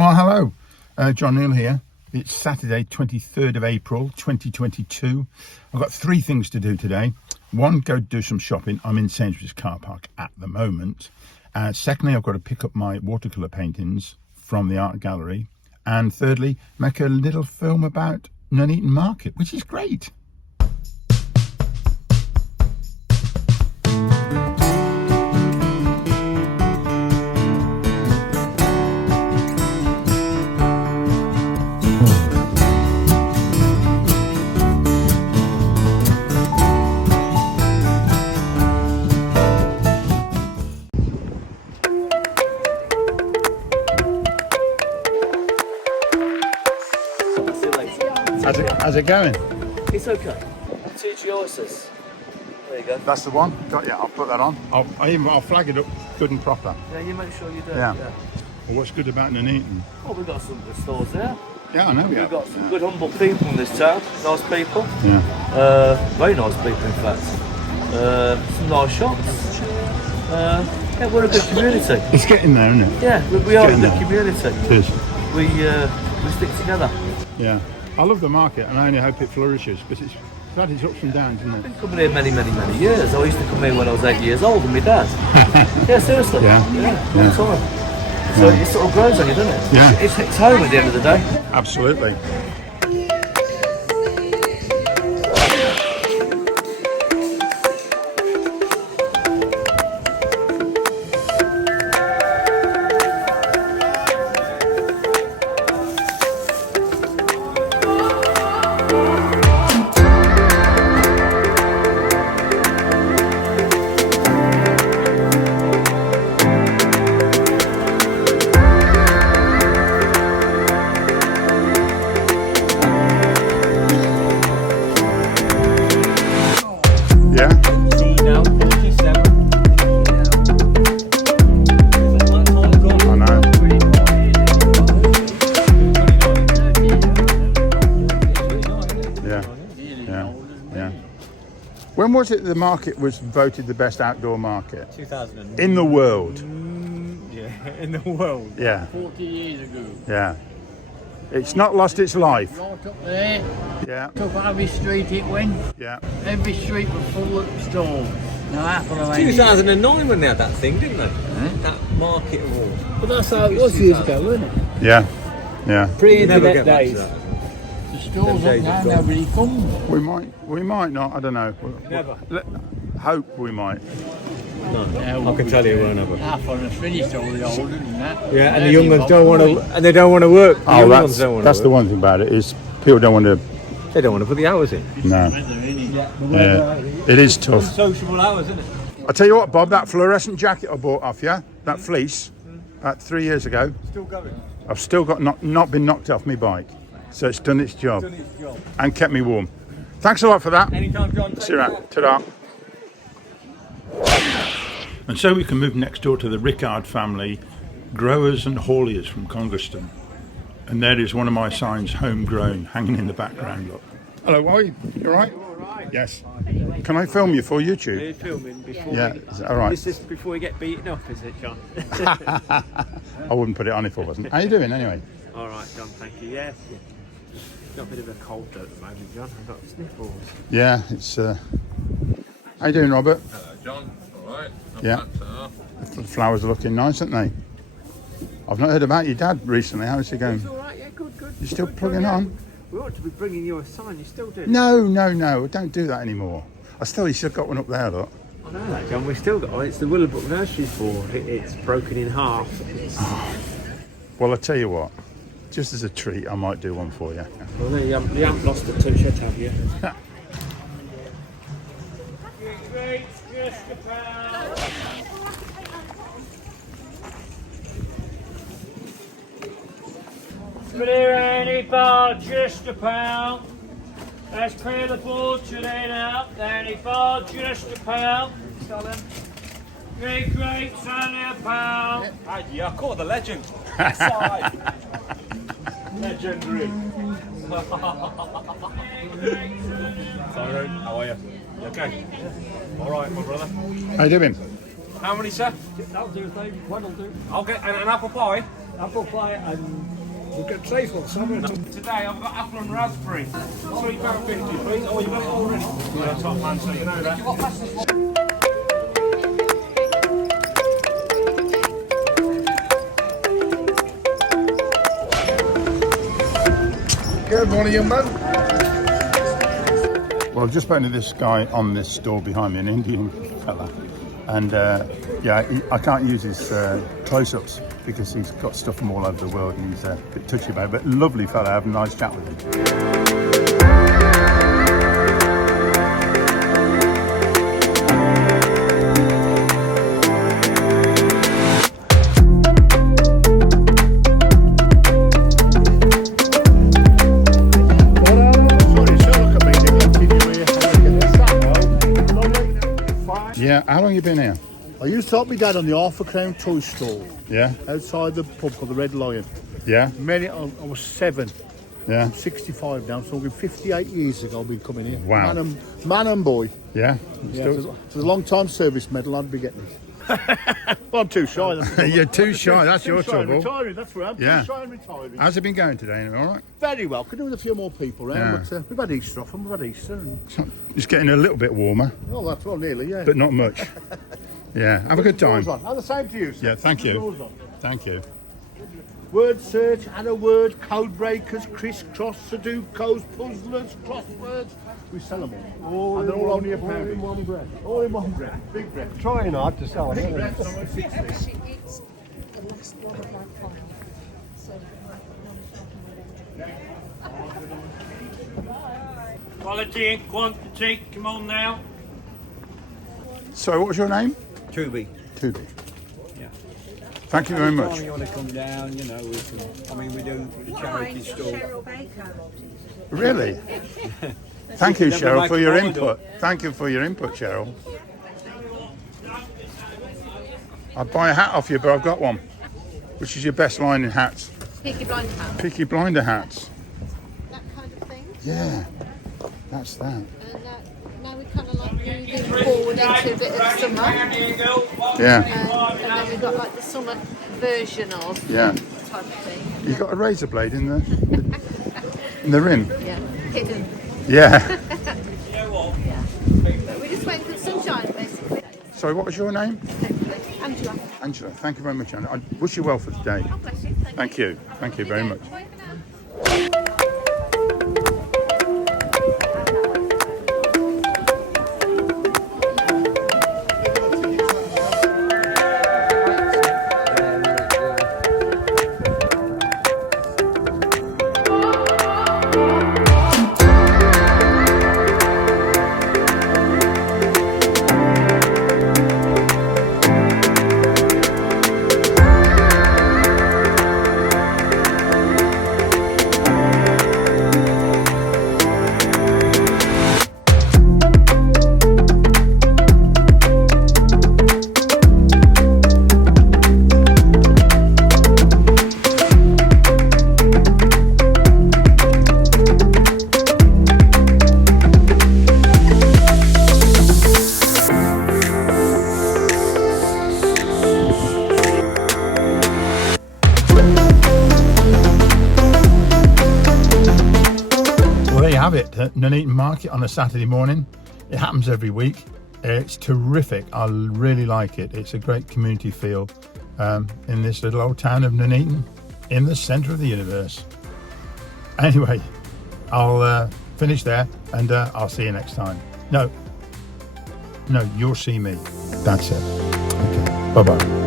Oh, hello. John Neal here. It's Saturday, 23rd of April, 2022. I've got three things to do today. One, go do some shopping. I'm in Sainsbury's car park at the moment. Secondly, I've got to pick up my watercolour paintings from the art gallery. And thirdly, make a little film about Nuneaton Market, which is great. How's it going? It's okay. 2 choices. There you go. That's the one. Got you. I'll put that on. I'll flag it up good and proper. Yeah, you make sure you do. Yeah. Well, what's good about Nuneaton? Oh, we've got some good stores there. Yeah, I know. We've got some good humble people in this town. Nice people. Yeah. Very nice people, in fact. Some nice shops. Yeah, we're a good community. It's getting there, isn't it? Yeah, we are a good community. It is. We stick together. Yeah. I love the market and I only hope it flourishes, but it's had its ups and downs, isn't it? I've been coming here many years. I used to come here when I was 8 years old with my dad. Yeah, seriously. Yeah. Long time. So it sort of grows on you, doesn't it? Yeah. It's home at the end of the day. Absolutely. When was it the market was voted the best outdoor market? 2009. In the world? Yeah, in the world. Yeah. 40 years ago. Yeah. It's not lost its life. Right up there, Yeah. up every street it went. Yeah. Every street was full of stores. No apple of 2009 when they had that thing, didn't they? That market award. But that's how it was years ago, wasn't it? Yeah. Yeah. Pre-internet days. that. The stores up days now, have gone. nobody comes. We might not, I don't know. Never. Hope we might. No, I can tell you we won't ever. Half on us finished all the older than that. Yeah, and the young ones don't want to, and they don't want to work. The young ones don't want to that's the work. one thing about it is people don't want to. They don't want to put the hours in. No. Yeah. It is tough. Sociable hours, isn't it? I tell you what, Bob, that fluorescent jacket I bought off you, that fleece, about 3 years ago, Still going. I've still got not been knocked off my bike, so it's done its job and kept me warm. Thanks a lot for that. Anytime, John. See you around. Ta-da. And so we can move next door to the Rickard family, growers and hauliers from Congreston. And there is one of my signs, homegrown, hanging in the background. Look. Hello, are you? You all right? Yes. Can I film you for YouTube? You're filming before Yeah, we, is that all right? This is before we get beaten up, is it, John? I wouldn't put it on if I wasn't. How you doing anyway? All right, John, thank you. Yes. Got a bit of a cold at the moment, John. I've got sniffles. Yeah, it's... How you doing, Robert? Hello, John. All right. Not Yeah. bad, sir. The flowers are looking nice, aren't they? I've not heard about your dad recently. How's he going? It's all right, yeah, good. You still Good, plugging yeah. on? We ought to be bringing you a sign. You still do? No, don't do that anymore. You still got one up there, look. I know that, John. We still got. Oh, it's the Willowbrook Nurseries board. It's broken in half. It's, Well, I'll tell you what. Just as a treat, I might do one for you. well, you haven't lost a touch yet, have you? Pretty rainy ball, just a pound. Let's clear the board today now. Rainy ball, just a pound. Great grapes, only a pound. Yeah, I caught the legend. Legendary. Sorry, how are you? You okay? All right, my brother. How you doing? How many, sir? That'll do, Dave. One'll do. I'll get an apple pie. Apple pie and we'll get tray for summer. Today I've got apple and raspberry. £3.50 please. Oh, you've got it already? Yeah, top man, so you know that. Good morning, young man. Well, I've just spoken to this guy on this store behind me, an Indian fella, and yeah, I can't use his close-ups because he's got stuff from all over the world and he's a bit touchy about it, but lovely fella, have a nice chat with him. Yeah, how long have you been here? I used to help my dad on the half a crown toy store Yeah, outside the pub called the Red Lion. yeah, I was 7. yeah, I'm 65 now, so 58 years ago I've been coming here. Wow. Man and boy. yeah. Yeah, if there's a long time service medal, I'd be getting it. Well, I'm too shy. You're too shy, that's your Too shy and trouble. retiring, that's where I'm Yeah. too shy and retiring. How's it been going today? All right? Very well. Could do with a few more people around, Yeah. but we've had Easter off and we've had Easter. And, It's getting a little bit warmer, well, that's well, nearly, yeah. but not much. Yeah, have a good time. Doors on. And the same to you, sir. Yeah, thank you. Doors on. Thank you. Word search, add a word, code breakers, crisscross, Sudokus, puzzlers, crosswords. We sell them all. And they're all only a pound. All in one breath. All in one breath. Big breath. Trying hard to sell Big it. breath, I'm at 60. It's the last one of that file. So, Quality and quantity, come on now. So, what was your name? Tubi. Tubi. Thank you very Anytime much. you want to come down, you know, we can. I mean, we do the charity store. Cheryl Baker. Really? Thank you, Never Cheryl, make for it your harder. input. Thank you for your input, Cheryl. I'd buy a hat off you, but I've got one. Which is your best line in hats? Peaky Blinder hat. Peaky Blinder hats. That kind of thing. Yeah, that's that. And now we're kind of like moving forward into a bit of summer. Yeah, And then we've got like the summer version of yeah. type of thing. You got a razor blade in the rim? Yeah, hidden. Yeah. Yeah. But we're just waiting for the sunshine, basically. Sorry, what was your name? Hopefully. Angela. Angela. Thank you very much, Angela. I wish you well for today. God bless you. Thank you. Thank you very much. Bye for now. Have it at Nuneaton Market on a Saturday morning. It happens every week. It's terrific. I really like it. It's a great community feel in this little old town of Nuneaton in the centre of the universe. Anyway, I'll finish there and I'll see you next time. No, you'll see me. That's it. Okay, bye-bye.